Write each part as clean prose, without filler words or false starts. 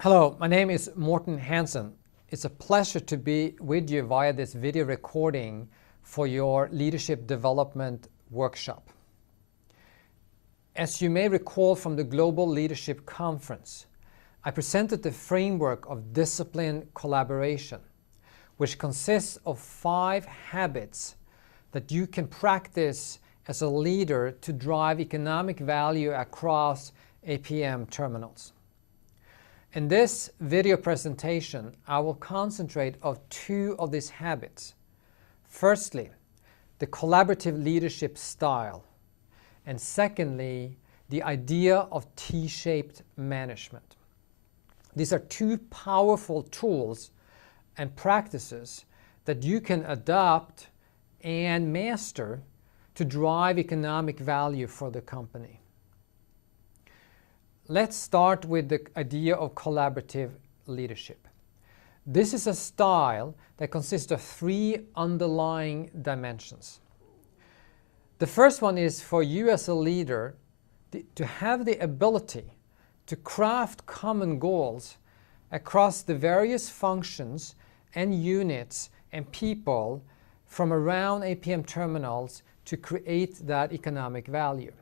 Hello, my name is Morten. It's a pleasure to be with you via this video recording for your leadership development workshop. As you may recall from the Global Leadership Conference, I presented the framework of discipline collaboration, which consists of 5 habits that you can practice as a leader to drive economic value across APM terminals. In this video presentation, I will concentrate on 2 of these habits. Firstly, the collaborative leadership style, and secondly, the idea of T-shaped management. These are 2 powerful tools and practices that you can adopt and master to drive economic value for the company. Let's start with the idea of collaborative leadership. This is a style that consists of 3 underlying dimensions. The first one is for you as a leader to have the ability to craft common goals across the various functions and units and people from around APM terminals to create that economic value.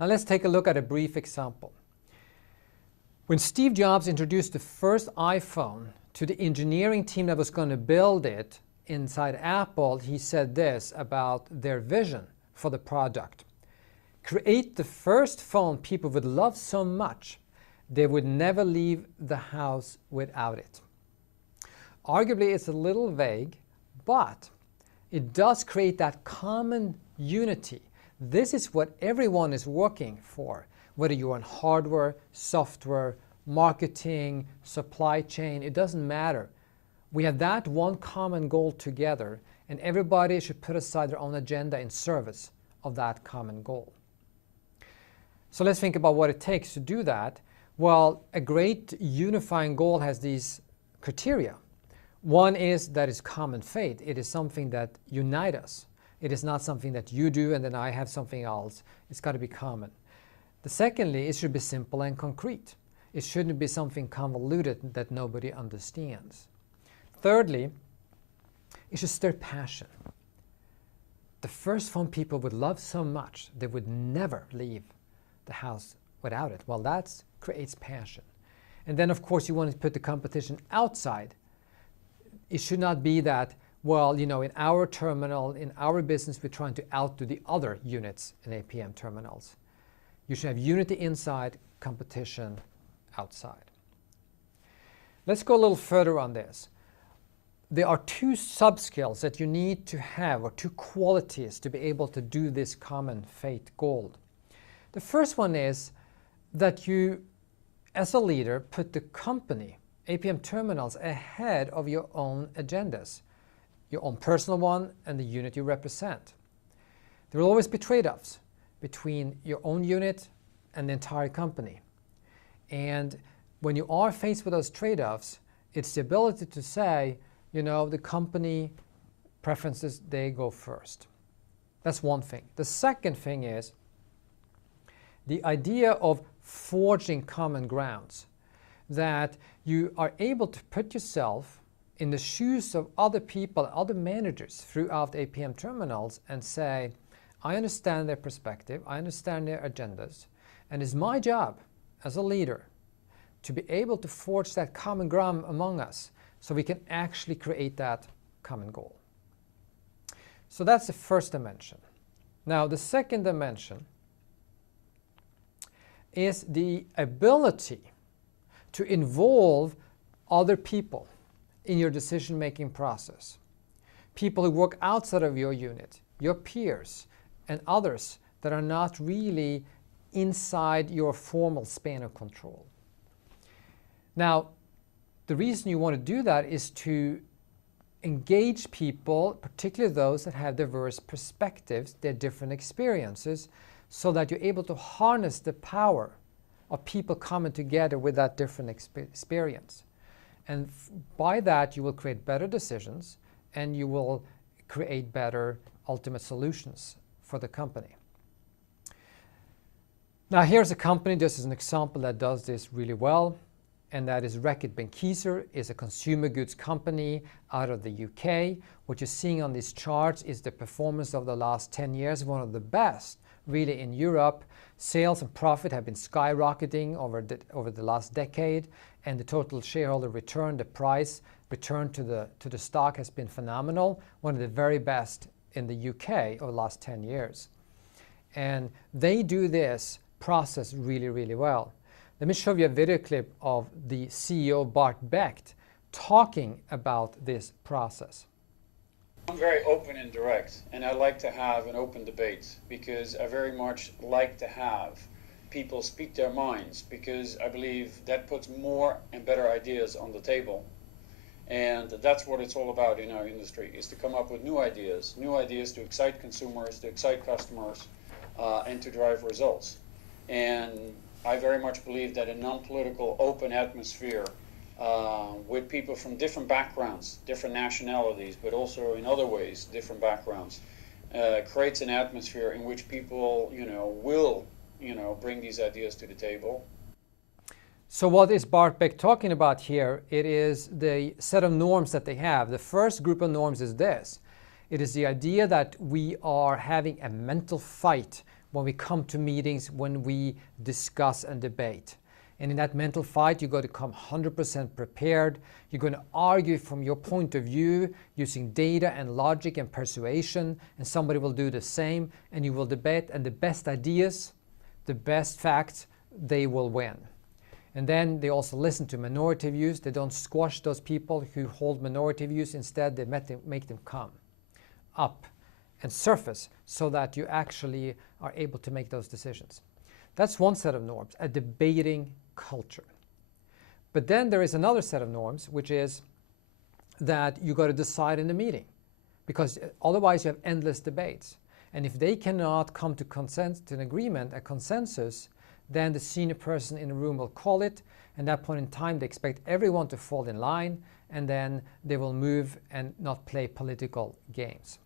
Now let's take a look at a brief example. When Steve Jobs introduced the first iPhone to the engineering team that was going to build it inside Apple, he said this about their vision for the product. Create the first phone people would love so much they would never leave the house without it. Arguably it's a little vague, but it does create that common unity. This is what everyone is working for, whether you're on hardware, software, marketing, supply chain, it doesn't matter. We have that one common goal together, and everybody should put aside their own agenda in service of that common goal. So let's think about what it takes to do that. Well, a great unifying goal has these criteria. One is that it's common faith. It is something that unites us. It is not something that you do and then I have something else. It's got to be common. Secondly, it should be simple and concrete. It shouldn't be something convoluted that nobody understands. Thirdly, it should stir passion. The first phone people would love so much they would never leave the house without it. Well, that creates passion. And then of course you want to put the competition outside. It should not be that, well, you know, in our terminal, in our business, we're trying to outdo the other units in APM terminals. You should have unity inside, competition outside. Let's go a little further on this. There are 2 sub-skills that you need to have, or 2 qualities to be able to do this common faith goal. The first one is that you, as a leader, put the company, APM terminals, ahead of your own agendas. Your own personal one and the unit you represent. There will always be trade-offs between your own unit and the entire company. And when you are faced with those trade-offs, it's the ability to say, you know, the company preferences, they go first. That's one thing. The second thing is the idea of forging common grounds, that you are able to put yourself in the shoes of other people, other managers throughout APM terminals and say, I understand their perspective, I understand their agendas, and it's my job as a leader to be able to forge that common ground among us so we can actually create that common goal. So that's the first dimension. Now the second dimension is the ability to involve other people in your decision-making process. People who work outside of your unit, your peers, and others that are not really inside your formal span of control. Now, the reason you want to do that is to engage people, particularly those that have diverse perspectives, their different experiences, so that you're able to harness the power of people coming together with that different experience. And by that, you will create better decisions and you will create better ultimate solutions for the company. Now here's a company, just as an example, that does this really well, and that is Reckitt Benckiser. Is a consumer goods company out of the UK. What you're seeing on these charts is the performance of the last 10 years, one of the best really in Europe. Sales and profit have been skyrocketing over the last decade, and the total shareholder return, the price return to the stock, has been phenomenal, one of the very best in the UK over the last 10 years. And they do this process really, really well. Let me show you a video clip of the CEO, Bart Becht, talking about this process. I'm very open and direct, and I like to have an open debate because I very much like to have people speak their minds, because I believe that puts more and better ideas on the table. And that's what it's all about in our industry, is to come up with new ideas to excite consumers, to excite customers, and to drive results. And I very much believe that a non-political, open atmosphere with people from different backgrounds, different nationalities, but also in other ways, different backgrounds, creates an atmosphere in which people, will, bring these ideas to the table. So what is Bart Becht talking about here? It is the set of norms that they have. The first group of norms is this. It is the idea that we are having a mental fight when we come to meetings, when we discuss and debate. And in that mental fight, you've got to come 100% prepared. You're going to argue from your point of view using data and logic and persuasion, and somebody will do the same, and you will debate, and the best ideas, the best facts, they will win. And then they also listen to minority views. They don't squash those people who hold minority views. Instead, they make them come up and surface so that you actually are able to make those decisions. That's one set of norms, a debating culture. But then there is another set of norms, which is that you got to decide in the meeting, because otherwise you have endless debates. And if they cannot come to an agreement, a consensus, then the senior person in the room will call it, and at that point in time they expect everyone to fall in line, and then they will move and not play political games.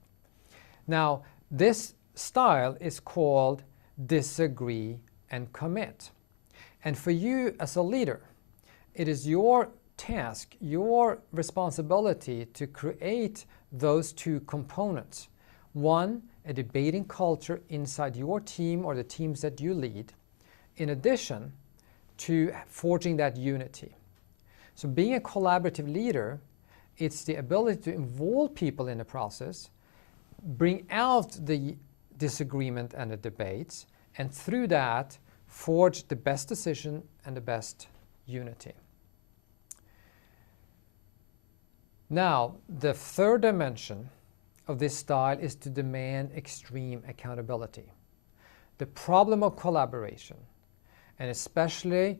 Now, this style is called disagree and commit. And for you as a leader, it is your task, your responsibility to create those two components. One, a debating culture inside your team or the teams that you lead, in addition to forging that unity. So being a collaborative leader, it's the ability to involve people in the process, bring out the disagreement and the debates, and through that, forge the best decision and the best unity. Now, the third dimension of this style is to demand extreme accountability. The problem of collaboration, and especially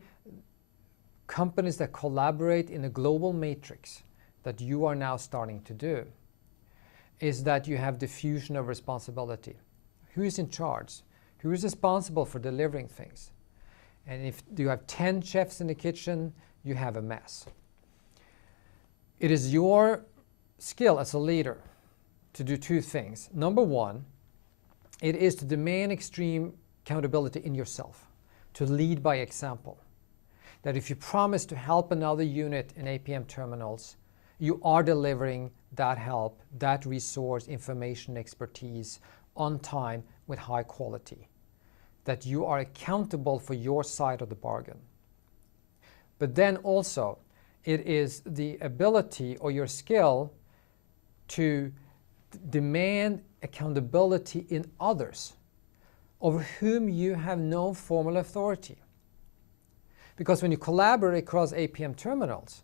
companies that collaborate in a global matrix that you are now starting to do, is that you have diffusion of responsibility. Who is in charge? Who is responsible for delivering things? And if you have 10 chefs in the kitchen, you have a mess. It is your skill as a leader to do two things. Number one, it is to demand extreme accountability in yourself, to lead by example. That if you promise to help another unit in APM terminals, you are delivering that help, that resource, information, expertise on time with high quality. That you are accountable for your side of the bargain. But then also, it is the ability or your skill to demand accountability in others over whom you have no formal authority. Because when you collaborate across APM terminals,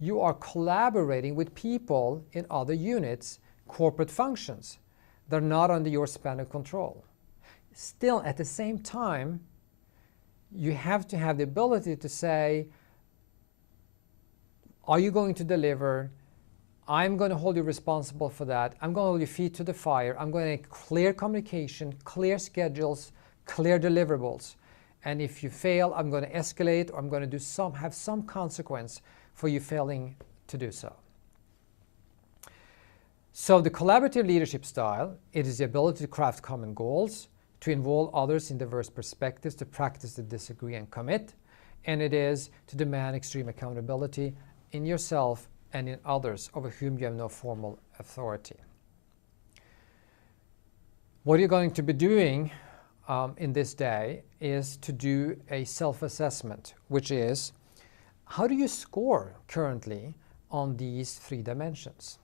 you are collaborating with people in other units, corporate functions, that are not under your span of control. Still, at the same time, you have to have the ability to say, are you going to deliver? I'm going to hold you responsible for that. I'm going to hold your feet to the fire. I'm going to clear communication, clear schedules, clear deliverables. And if you fail, I'm going to escalate, or I'm going to have some consequence for you failing to do so. So the collaborative leadership style, it is the ability to craft common goals, to involve others in diverse perspectives, to practice the disagree and commit, and it is to demand extreme accountability in yourself and in others over whom you have no formal authority. What you're going to be doing in this day is to do a self-assessment, which is, how do you score currently on these 3 dimensions,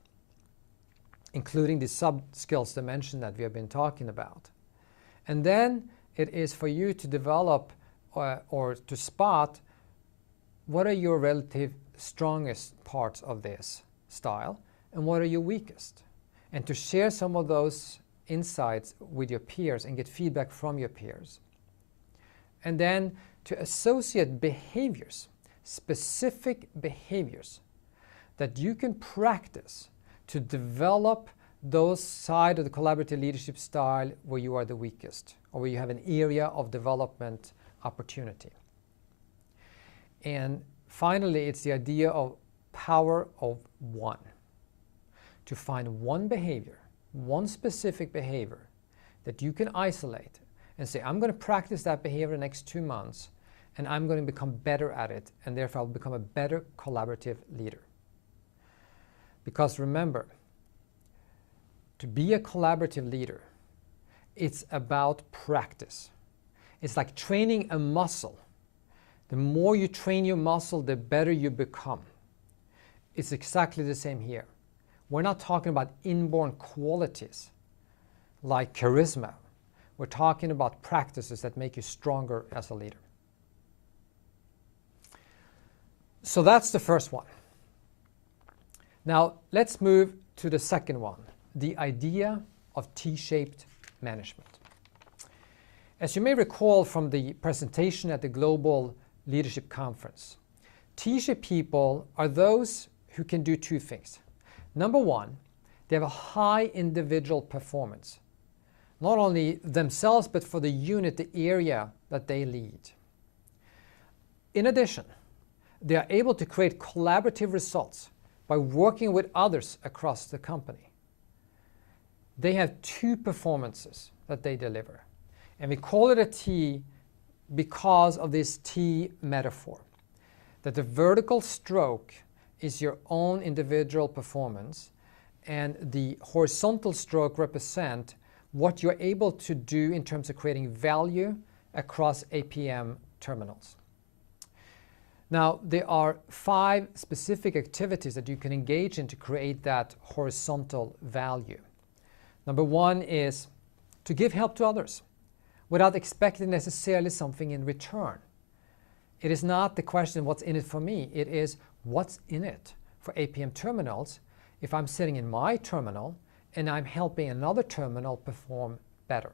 including the sub-skills dimension that we have been talking about. And then it is for you to develop or to spot what are your relative strongest parts of this style and what are your weakest, and to share some of those insights with your peers and get feedback from your peers. And then to associate behaviors, specific behaviors that you can practice to develop those side of the collaborative leadership style where you are the weakest or where you have an area of development opportunity. And finally, it's the idea of power of one. To find one behavior, one specific behavior that you can isolate and say, I'm going to practice that behavior the next 2 months and I'm going to become better at it, and therefore I'll become a better collaborative leader. Because remember, to be a collaborative leader, it's about practice. It's like training a muscle. The more you train your muscle, the better you become. It's exactly the same here. We're not talking about inborn qualities like charisma. We're talking about practices that make you stronger as a leader. So that's the first one. Now let's move to the second one, the idea of T-shaped management. As you may recall from the presentation at the Global Leadership Conference, T-shaped people are those who can do 2 things. Number one, they have a high individual performance, not only themselves, but for the unit, the area that they lead. In addition, they are able to create collaborative results by working with others across the company. They have 2 performances that they deliver. And we call it a T because of this T metaphor, that the vertical stroke is your own individual performance, and the horizontal stroke represent what you're able to do in terms of creating value across APM terminals. Now, there are 5 specific activities that you can engage in to create that horizontal value. Number 1 is to give help to others without expecting necessarily something in return. It is not the question, what's in it for me? It is, what's in it for APM terminals if I'm sitting in my terminal and I'm helping another terminal perform better?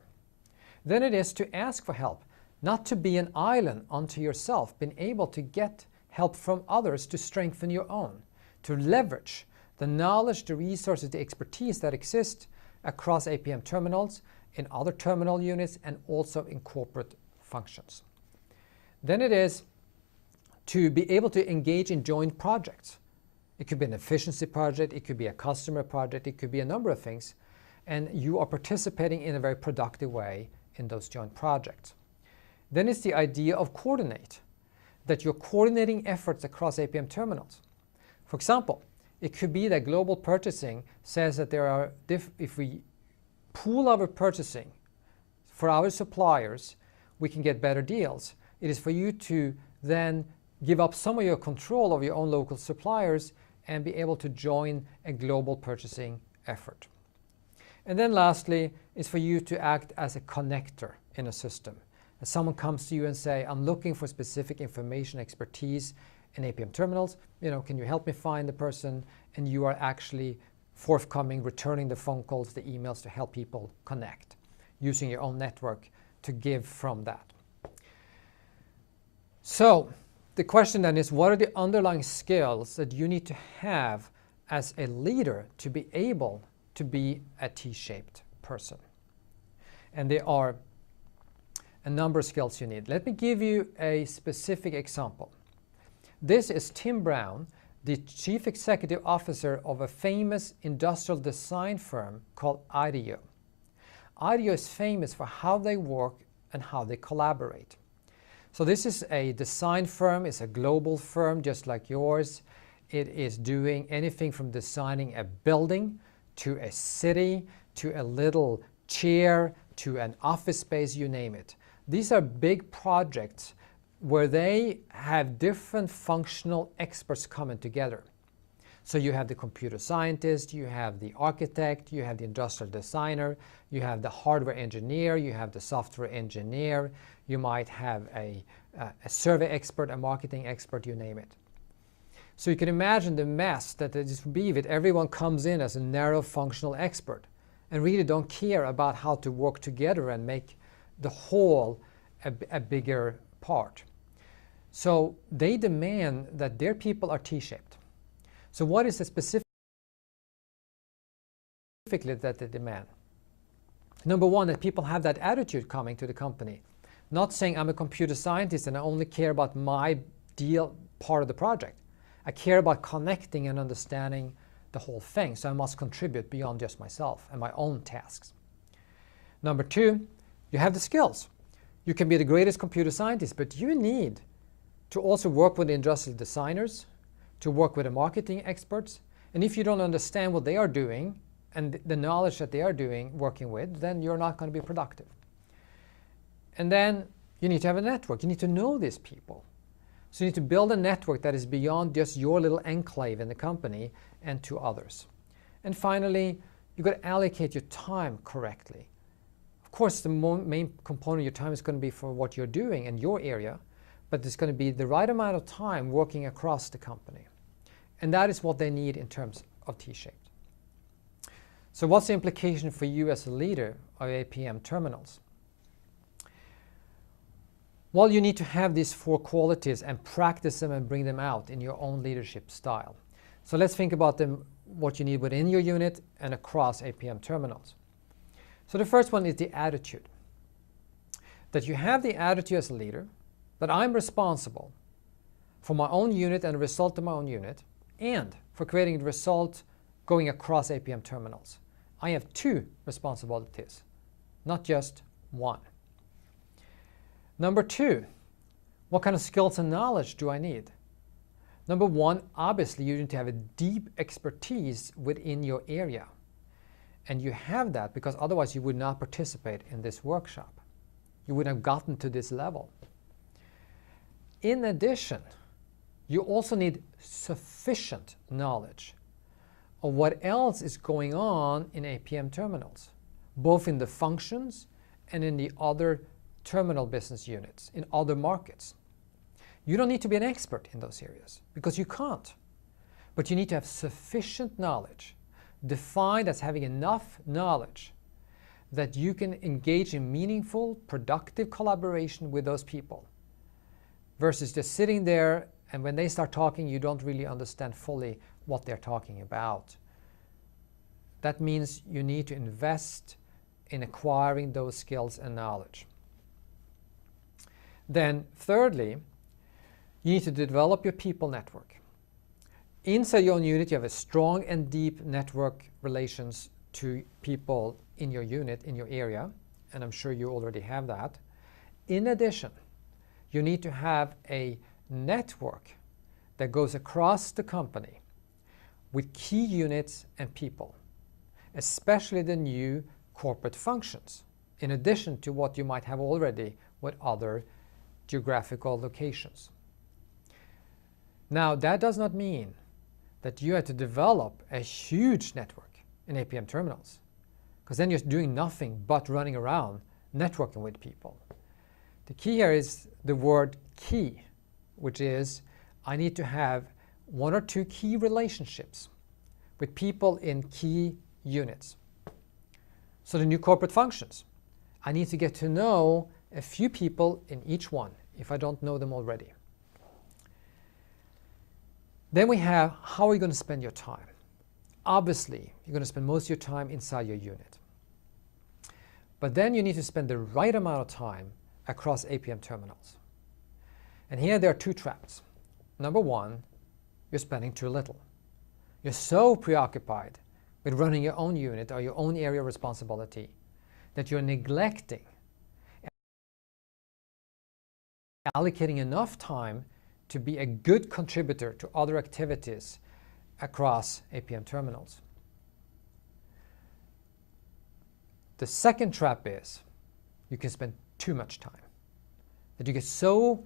Then it is to ask for help, not to be an island unto yourself, being able to get help from others to strengthen your own, to leverage the knowledge, the resources, the expertise that exist across APM terminals, in other terminal units, and also in corporate functions. Then it is to be able to engage in joint projects. It could be an efficiency project, it could be a customer project, it could be a number of things, and you are participating in a very productive way in those joint projects. Then it's the idea of coordinate, that you're coordinating efforts across APM terminals. For example, it could be that global purchasing says that there are, if we pool our purchasing for our suppliers, we can get better deals. It is for you to then give up some of your control of your own local suppliers and be able to join a global purchasing effort. And then lastly, is for you to act as a connector in a system. As someone comes to you and say, I'm looking for specific information, expertise in APM terminals, can you help me find the person? And you are actually forthcoming, returning the phone calls, the emails to help people connect, using your own network to give from that. So the question then is, what are the underlying skills that you need to have as a leader to be able to be a T-shaped person? And there are a number of skills you need. Let me give you a specific example. This is Tim Brown, the Chief Executive Officer of a famous industrial design firm called IDEO. Audio is famous for how they work and how they collaborate. So this is a design firm, it's a global firm just like yours. It is doing anything from designing a building to a city, to a little chair, to an office space, you name it. These are big projects where they have different functional experts coming together. So you have the computer scientist, you have the architect, you have the industrial designer, you have the hardware engineer, you have the software engineer, you might have a survey expert, a marketing expert, you name it. So you can imagine the mess that it would be if everyone comes in as a narrow functional expert and really don't care about how to work together and make the whole a bigger part. So they demand that their people are T-shaped. So what is it specifically that they demand? Number one, that people have that attitude coming to the company. Not saying I'm a computer scientist and I only care about my part of the project. I care about connecting and understanding the whole thing, so I must contribute beyond just myself and my own tasks. Number two, you have the skills. You can be the greatest computer scientist, but you need to also work with the industrial designers, to work with the marketing experts, and if you don't understand what they are doing and the knowledge that they are working with, then you're not going to be productive. And then you need to have a network. You need to know these people. So you need to build a network that is beyond just your little enclave in the company and to others. And finally, you've got to allocate your time correctly. Of course, the main component of your time is going to be for what you're doing in your area, but there's going to be the right amount of time working across the company. And that is what they need in terms of T-shaped. So what's the implication for you as a leader of APM terminals? Well, you need to have these 4 qualities and practice them and bring them out in your own leadership style. So let's think about them, what you need within your unit and across APM terminals. So the first one is the attitude. That you have the attitude as a leader, that I'm responsible for my own unit and the result of my own unit, and for creating the result going across APM terminals. I have 2 responsibilities, not just 1. Number 2, what kind of skills and knowledge do I need? Number 1, obviously you need to have a deep expertise within your area. And you have that because otherwise you would not participate in this workshop. You wouldn't have gotten to this level. In addition, you also need sufficient knowledge of what else is going on in APM terminals, both in the functions and in the other terminal business units, in other markets. You don't need to be an expert in those areas because you can't, but you need to have sufficient knowledge, defined as having enough knowledge that you can engage in meaningful, productive collaboration with those people versus just sitting there and when they start talking you don't really understand fully what they're talking about. That means you need to invest in acquiring those skills and knowledge. Then thirdly, you need to develop your people network. Inside your own unit, you have a strong and deep network relations to people in your unit, in your area, and I'm sure you already have that. In addition, you need to have a network that goes across the company with key units and people, especially the new corporate functions, in addition to what you might have already with other geographical locations. Now, that does not mean that you have to develop a huge network in APM terminals, because then you're doing nothing but running around networking with people. The key here is the word key, which is I need to have 1 or 2 key relationships with people in key units. So the new corporate functions, I need to get to know a few people in each one if I don't know them already. Then we have, how are you going to spend your time? Obviously, you're going to spend most of your time inside your unit. But then you need to spend the right amount of time across APM terminals. And here there are 2 traps. Number 1, you're spending too little. You're so preoccupied with running your own unit or your own area of responsibility that you're neglecting allocating enough time to be a good contributor to other activities across APM terminals. The second trap is you can spend too much time, that you get so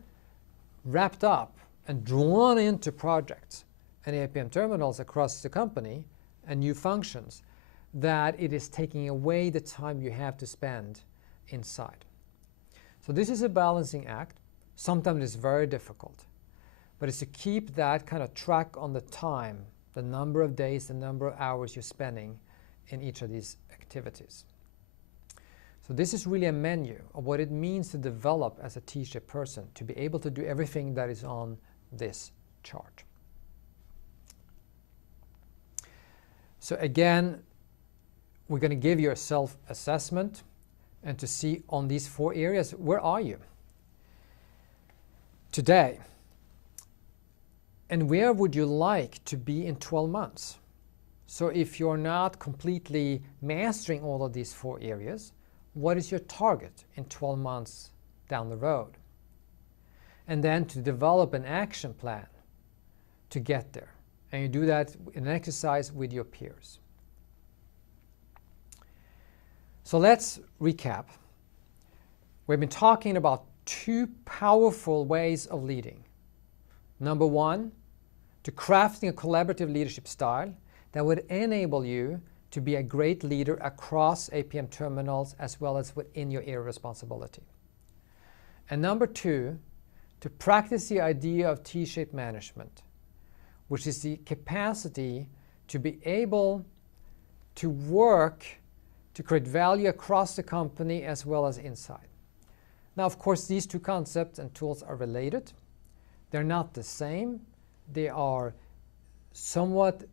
wrapped up and drawn into projects and APM terminals across the company and new functions that it is taking away the time you have to spend inside. So this is a balancing act. Sometimes it's very difficult, but it's to keep that kind of track on the time, the number of days, the number of hours you're spending in each of these activities. So this is really a menu of what it means to develop as a T-shaped person, to be able to do everything that is on this chart. So again, we're going to give you a self-assessment and to see on these 4 areas, where are you today? And where would you like to be in 12 months? So if you're not completely mastering all of these 4 areas, what is your target in 12 months down the road? And then to develop an action plan to get there. And you do that in an exercise with your peers. So let's recap. We've been talking about 2 powerful ways of leading. Number 1, to crafting a collaborative leadership style that would enable you to be a great leader across APM terminals as well as within your area of responsibility. And number 2, to practice the idea of T-shaped management, which is the capacity to be able to work to create value across the company as well as inside. Now, of course, these 2 concepts and tools are related. They're not the same. They are somewhat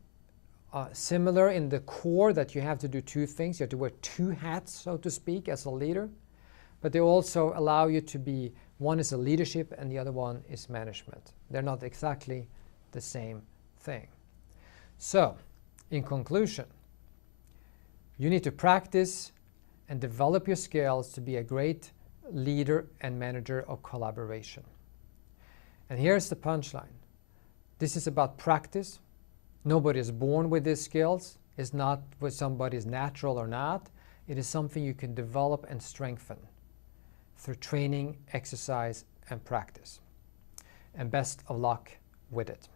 similar in the core, that you have to do 2 things. You have to wear 2 hats, so to speak, as a leader. But they also allow you to be, one is a leadership and the other one is management. They're not exactly the same thing. So, in conclusion, you need to practice and develop your skills to be a great leader and manager of collaboration. And here's the punchline. This is about practice. Nobody is born with these skills. It's not whether somebody is natural or not. It is something you can develop and strengthen through training, exercise, and practice. And best of luck with it.